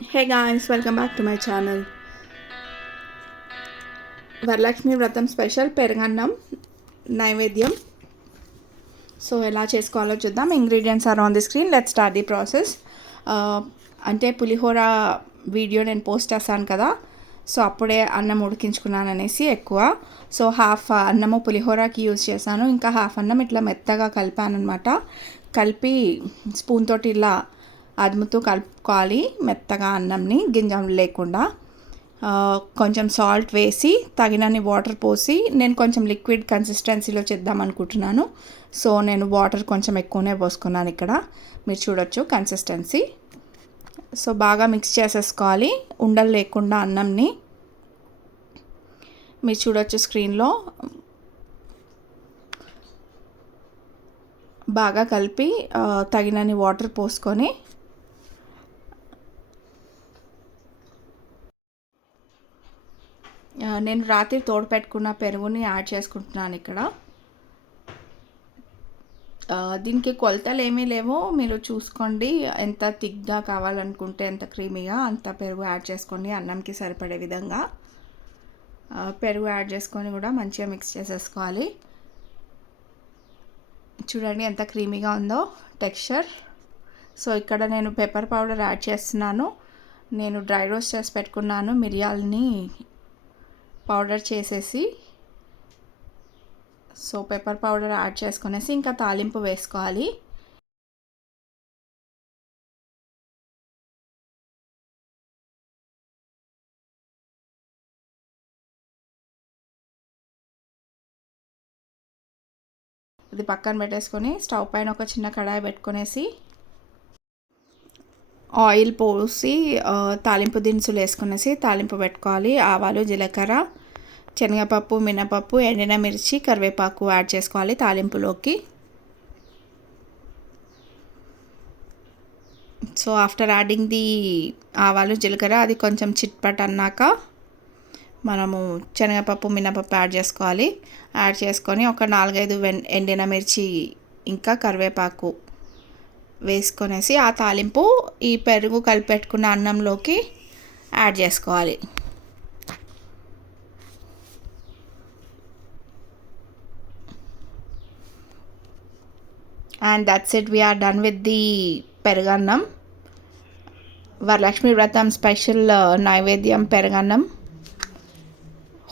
Hey guys, welcome back to my channel. Varalakshmi వ్రతం special పెరుగన్నం నైవేద్యం. సో ఎలా చేసుకోవాలో చూద్దాం. Ingredients are on the screen. Let's start the process. అంటే పులిహోర వీడియో నేను పోస్ట్ చేశాను కదా, సో అప్పుడే అన్నం ఉడికించుకున్నాను అనేసి ఎక్కువ. సో హాఫ్ అన్నము పులిహోరకి యూజ్ చేశాను, ఇంకా హాఫ్ అన్నం ఇట్లా మెత్తగా కలిపాను అనమాట. కలిపి స్పూన్ తోటి ఇలా అదుముతూ కలుపుకోవాలి మెత్తగా అన్నంని, గింజలు లేకుండా. కొంచెం సాల్ట్ వేసి తగినన్ని వాటర్ పోసి, నేను కొంచెం లిక్విడ్ కన్సిస్టెన్సీలో చేద్దాం అనుకుంటున్నాను. సో నేను వాటర్ కొంచెం ఎక్కువనే పోసుకున్నాను ఇక్కడ, మీరు చూడొచ్చు కన్సిస్టెన్సీ. సో బాగా మిక్స్ చేసేసుకోవాలి ఉండలు లేకుండా అన్నంని, మీరు చూడొచ్చు స్క్రీన్లో. బాగా కలిపి తగినన్ని వాటర్ పోసుకొని నేను రాత్రి తోడు పెట్టుకున్న పెరుగుని యాడ్ చేసుకుంటున్నాను ఇక్కడ. దీనికి కొలతలు ఏమీ లేవు, మీరు చూసుకోండి. ఎంత థిక్గా కావాలనుకుంటే, ఎంత క్రీమీగా అంత పెరుగు యాడ్ చేసుకోండి, అన్నంకి సరిపడే విధంగా. పెరుగు యాడ్ చేసుకొని కూడా మంచిగా మిక్స్ చేసేసుకోవాలి. చూడండి ఎంత క్రీమీగా ఉందో టెక్స్చర్. సో ఇక్కడ నేను పెప్పర్ పౌడర్ యాడ్ చేస్తున్నాను. నేను డ్రై రోస్ట్ చేసి పెట్టుకున్నాను మిరియాలని పౌడర్ చేసేసి. సో పెప్పర్ పౌడర్ యాడ్ చేసుకునేసి ఇంకా తాలింపు వేసుకోవాలి. ఇది పక్కన పెట్టేసుకొని స్టవ్ పైన ఒక చిన్న కడాయి పెట్టుకునేసి ఆయిల్ పోసి తాలింపు దినుసులు వేసుకునేసి తాలింపు పెట్టుకోవాలి. ఆవాలు, జీలకర్ర, శనగపప్పు, మినపప్పు, ఎండిన మిర్చి, కరివేపాకు యాడ్ చేసుకోవాలి తాలింపులోకి. సో ఆఫ్టర్ యాడింగ్ ది ఆవాలు, జీలకర్ర అది కొంచెం చిట్పట్ అన్నాక మనము శనగపప్పు, మినపప్పు యాడ్ చేసుకోవాలి. యాడ్ చేసుకొని ఒక 4-5 ఎండిన మిర్చి ఇంకా కరివేపాకు వేసుకొనేసి ఆ తాలింపు ఈ పెరుగు కలిపెట్టుకున్న అన్నంలోకి యాడ్ చేసుకోవాలి. And that's it, we are done with the perugannam, Varalakshmi Vratam special Naivedyam perugannam.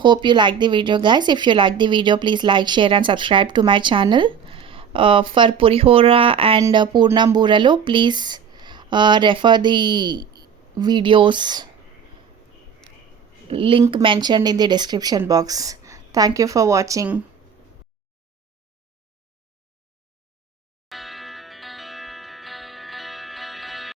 Hope you like the video guys. If you like the video, please like, share and subscribe to my channel. For Purihora and Purnam Buralu, please refer the videos link mentioned in the description box. Thank you for watching.